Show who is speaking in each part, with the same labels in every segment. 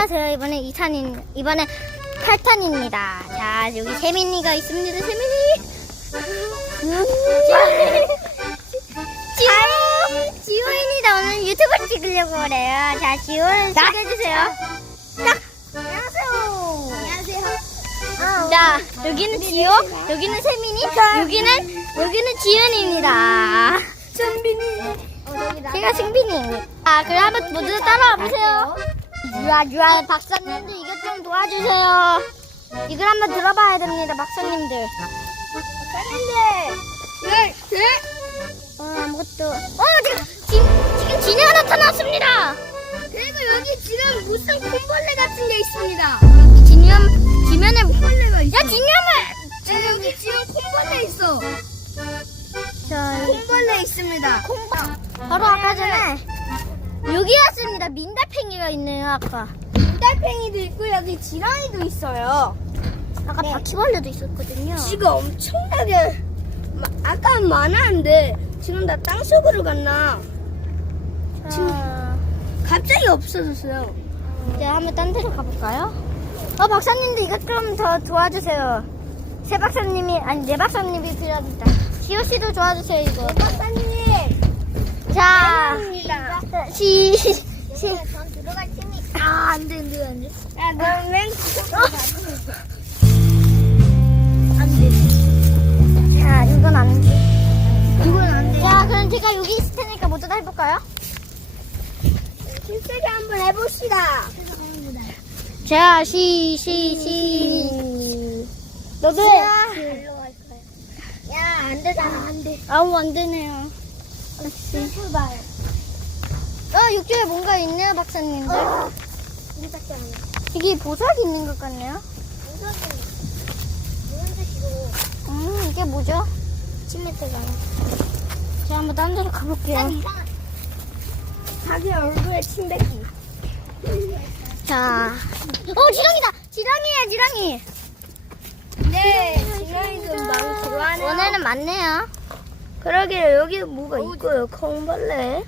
Speaker 1: 안녕하세요. 이번에 2탄인, 이번에 8탄입니다. 자, 여기 세민이가 있습니다. 세민이. 지호, 지호입니다. 오늘 유튜브 찍으려고 그래요. 자, 지호를 찍어주세요. 자,
Speaker 2: 안녕하세요. 안녕하세요.
Speaker 1: 자, 여기는 지호, 여기는 세민이, 여기는, 여기는 지은입니다.
Speaker 2: 준빈이.
Speaker 1: 제가 승빈이입니다. 아, 그래 한번 모두 따라와 보세요. 유아, 유아, 박사님들 이것 좀 도와주세요. 이걸 한번 들어봐야 됩니다, 박사님들.
Speaker 2: 네. 네.
Speaker 1: 어, 아무것도. 어, 지금, 지금, 지금 진해가 나타났습니다.
Speaker 2: 그리고 여기 지금 무슨 콩벌레 같은 게 있습니다.
Speaker 1: 진현, 지면에,
Speaker 2: 콩벌레가 있어.
Speaker 1: 야, 진현을!
Speaker 2: 네, 여기 지금 콩벌레 있어.
Speaker 1: 자,
Speaker 2: 콩벌레 있습니다.
Speaker 1: 바로 아까 전에, 여기 왔습니다. 민달팽이가 있네요, 아까.
Speaker 2: 달팽이도 있고 여기 지렁이도 있어요.
Speaker 1: 아까
Speaker 2: 네.
Speaker 1: 바퀴벌레도 있었거든요.
Speaker 2: 지금 엄청나게 마- 아까 많았는데 지금 다 땅속으로 갔나?
Speaker 1: 자,
Speaker 2: 갑자기 없어졌어요.
Speaker 1: 이제 한번 딴 데로 가볼까요? 어, 박사님도 이것 좀 더 도와주세요. 세 박사님이, 아니, 네 박사님이 필요합니다. 지호 씨도 도와주세요, 이거.
Speaker 2: 박사님.
Speaker 1: 자. 시, 시.
Speaker 2: 전 들어갈 테니. 아, 안 돼, 안 돼, 안 돼. 야, 넌맨 안 돼.
Speaker 1: 자, 이건 안 돼.
Speaker 2: 이건 안 돼.
Speaker 1: 자, 그럼 제가 여기 있을 테니까 모두 다 해볼까요?
Speaker 2: 힘세게 한번 해봅시다.
Speaker 1: 자, 시, 시, 시.
Speaker 2: 너도
Speaker 1: 해.
Speaker 2: 야, 안 되잖아, 안 돼.
Speaker 1: 아우, 안 되네요.
Speaker 2: 출발.
Speaker 1: 아, 육지에 뭔가 있네요, 박사님들.
Speaker 2: 안 해.
Speaker 1: 이게 보석이 있는 것 같네요.
Speaker 2: 우선은 노란색이고
Speaker 1: 음, 이게 뭐죠?
Speaker 2: 10m잖아.
Speaker 1: 제가 한번 딴 데로 가볼게요.
Speaker 2: 이상한. 자기 얼굴에 침 뱉기.
Speaker 1: 자. 어, 지렁이다! 지렁이야, 지렁이!
Speaker 2: 네, 지렁이도 많고 좋아하네요.
Speaker 1: 오늘은 많네요.
Speaker 2: 그러게 여기 뭐가 있고요. 콩벌레.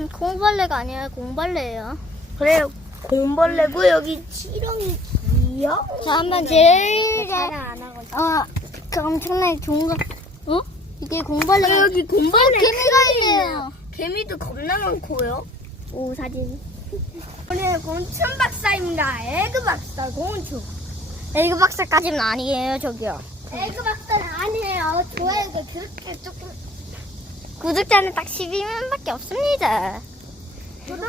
Speaker 1: 음, 공벌레가 아니라 공벌레예요.
Speaker 2: 그래요. 콩벌레고 여기 지렁이 귀여워.
Speaker 1: 자, 한번 제일 잘,
Speaker 2: 안 하고.
Speaker 1: 어, 그 엄청나게 좋은 거, 어? 이게
Speaker 2: 아,
Speaker 1: 공벌레가.
Speaker 2: 여기 곰벌레
Speaker 1: 개미가
Speaker 2: 큰일이에요.
Speaker 1: 있네요.
Speaker 2: 개미도 겁나 많고요.
Speaker 1: 오, 사진.
Speaker 2: 오늘 곤충 박사입니다. 에그 박사 곤충.
Speaker 1: 에이그 박사까지는 아니에요, 저기요.
Speaker 2: 에그 박사는 아니에요. 좋아요가 그렇게 조금.
Speaker 1: 구독자는 딱 12만밖에 없습니다.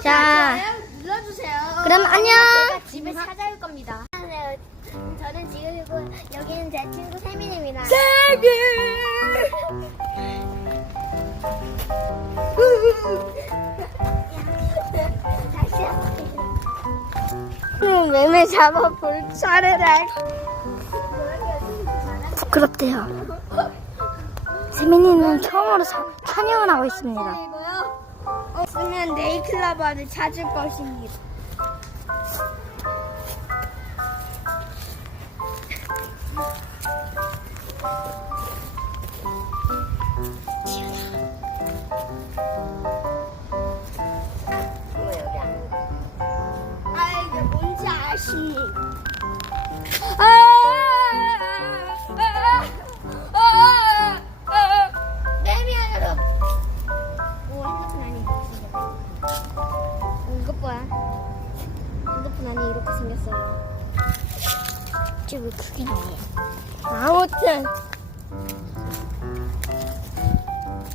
Speaker 1: 자.
Speaker 2: 눌러주세요.
Speaker 1: 그럼 안녕.
Speaker 2: 제가 집에 찾아올 겁니다. 안녕하세요. 저는 지금이고 여기는 제 친구 세민입니다. 세민. 음, 매매 잡아 볼 차례를
Speaker 1: 부끄럽대요. 세민이는 처음으로 사- 촬영을 하고 있습니다.
Speaker 2: 없으면 네이클라바를 찾을 것입니다.
Speaker 1: 크기 나와요.
Speaker 2: 아무튼.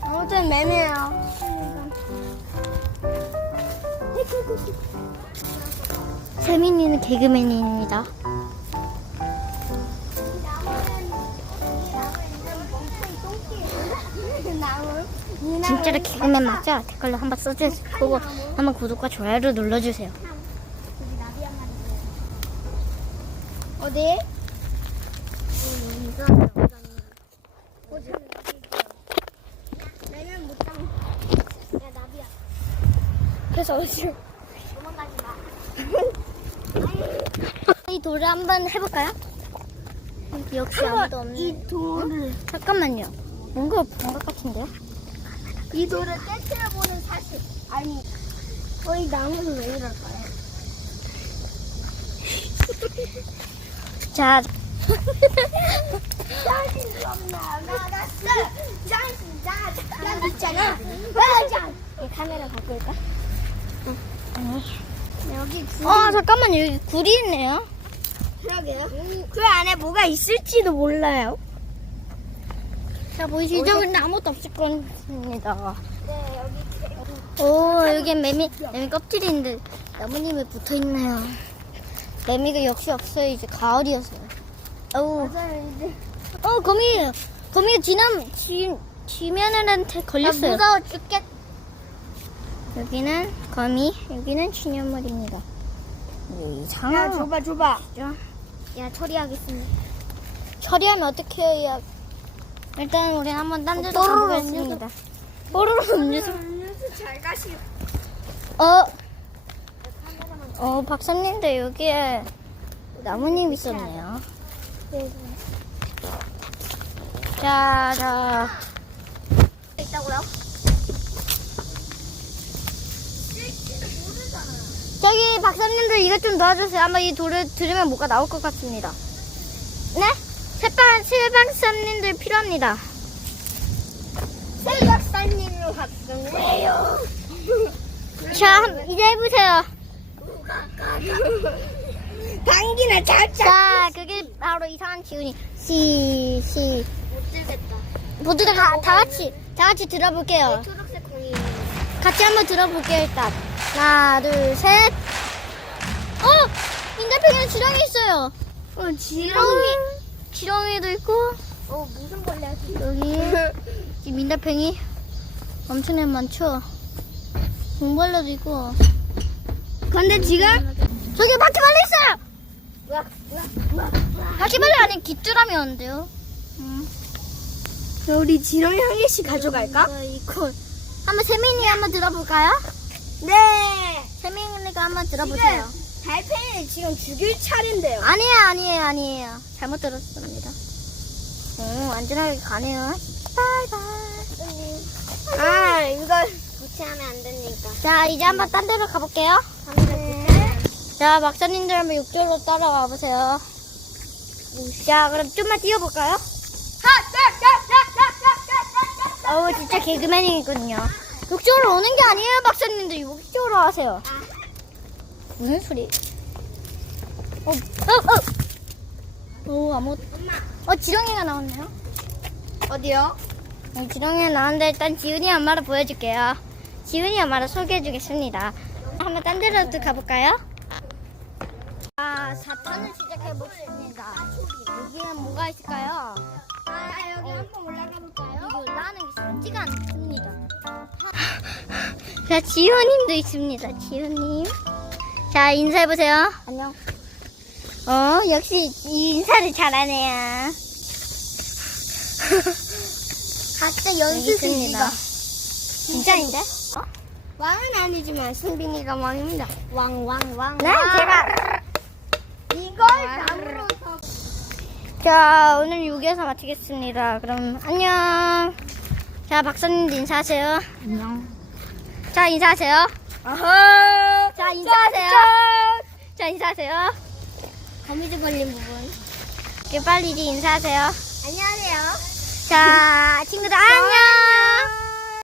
Speaker 2: 아무튼 매매요.
Speaker 1: 세민이는 개그맨입니다. 진짜로 개그맨 맞죠? 댓글로 한번 써주시고 한번 구독과 좋아요를 눌러주세요.
Speaker 2: 어디? 매면 못 잡는. 야 나비야. 그래서 어디로? 도망가지 마.
Speaker 1: 이 돌을 한번 해볼까요? 역시 아무도 없네.
Speaker 2: 이 돌을
Speaker 1: 잠깐만요. 뭔가 본것 같은데요?
Speaker 2: 이 돌을 떼트려 보는 사실. 아니 거의 나무는 왜 이럴까요?
Speaker 1: 자,
Speaker 2: 짜증. 짜증 있잖아. 짜증. 카메라 바꿀까? 여기 구
Speaker 1: 어, 잠깐만, 여기 굴이 있네요.
Speaker 2: 그러게요. 그 안에 뭐가 있을지도 몰라요.
Speaker 1: 자, 보이시죠? 근데 아무것도 없을 겁니다.
Speaker 2: 네 여기
Speaker 1: 오, 여기 매미, 매미 껍질인데 나무님이 붙어 있네요. 매미가 역시 없어요. 이제 가을이었어요. 어우. 어, 거미예요. 거미가 지난, 지, 지면한테 걸렸어요.
Speaker 2: 무서워 죽겠.
Speaker 1: 여기는 거미, 여기는 쥐념물입니다. 여기
Speaker 2: 야. 줘봐 줘봐. 죠야 처리하겠습니다.
Speaker 1: 처리하면 어떻게 해야? 일단 우리 한번 딴 데로 가보겠습니다. 뽀로로 음료수.
Speaker 2: 잘 가시오.
Speaker 1: 어, 어, 박사님도 여기에 나무님 있었네요. 자, 자.
Speaker 2: 있다고요?
Speaker 1: 저기 박사님들 이것 좀 도와주세요. 아마 이 돌을 들으면 뭐가 나올 것 같습니다. 네? 세방, 세방사님들 필요합니다.
Speaker 2: 새 박사님을 봤어요.
Speaker 1: 자, 한- 이제 해보세요.
Speaker 2: 잘잘
Speaker 1: 자, 그게 바로 이상한 지훈이. 시, 시.
Speaker 2: 못 들겠다.
Speaker 1: 모두 다, 다 같이, 다 같이 들어볼게요.
Speaker 2: 초록색 공이.
Speaker 1: 같이 한번 들어볼게요, 일단. 하나, 둘, 셋. 어! 인자팽이는 지렁이 있어요.
Speaker 2: 어
Speaker 1: 지렁이. 지렁이도 있고,
Speaker 2: 어 무슨 벌레야?
Speaker 1: 여기, 이 민다팽이 엄청나게 많죠? 공벌레도 있고.
Speaker 2: 근데 지금
Speaker 1: 저기 바퀴벌레 있어요! 바퀴벌레 안에 귀뚜라미였는데요. 음.
Speaker 2: 우리 지렁이 한 개씩 가져갈까?
Speaker 1: 이거, 이거. 한번 세민이 한번 들어볼까요?
Speaker 2: 네.
Speaker 1: 세민이가 한번 들어보세요.
Speaker 2: 달팽이는 지금 죽일 차례인데요.
Speaker 1: 아니에요, 아니에요, 아니에요. 잘못 들었습니다. 오, 안전하게 가네요. 바이바이.
Speaker 2: 아 이거 구체하면 안 되니까.
Speaker 1: 자, 이제 한번 딴 데로 가볼게요.
Speaker 2: 네.
Speaker 1: 자, 박사님들 한번 육조로 따라가 보세요. 자, 그럼 좀만 뛰어볼까요? 어우, 진짜 개그맨이군요. 육조로 오는 게 아니에요, 박사님들. 육조로 하세요. 무슨 소리? 어, 어, 어. 오, 아무, 어, 지렁이가 나왔네요.
Speaker 2: 어디요?
Speaker 1: 음, 지렁이가 나왔는데 일단 지은이 엄마를 보여줄게요. 지은이 엄마를 소개해주겠습니다. 한번 딴 데로 또 가볼까요? 아, 4탄을 시작해보겠습니다. 여기에 뭐가 있을까요?
Speaker 2: 아 여기 한번 올라가 볼까요?
Speaker 1: 이거 올라가는 게 쉽지가 않습니다. 자, 지효님도 있습니다. 지효님. 자, 인사해보세요.
Speaker 2: 안녕.
Speaker 1: 어, 역시 이 인사를 잘하네요.
Speaker 2: 각자
Speaker 1: 여기
Speaker 2: 연습
Speaker 1: 있습니다.
Speaker 2: 중이다.
Speaker 1: 진짜인데? 어?
Speaker 2: 왕은 아니지만 승빈이가 왕입니다. 왕, 왕, 왕.
Speaker 1: 네,
Speaker 2: 왕.
Speaker 1: 제가. 자, 오늘 여기에서 마치겠습니다. 그럼 안녕. 자, 박사님도 인사하세요.
Speaker 2: 안녕.
Speaker 1: 자, 인사하세요.
Speaker 2: 아하.
Speaker 1: 자, 인사하세요. 자, 인사하세요.
Speaker 2: 거미줄 걸린 부분.
Speaker 1: 이렇게 빨리 이제 인사하세요.
Speaker 2: 안녕하세요.
Speaker 1: 자, 친구들 안녕.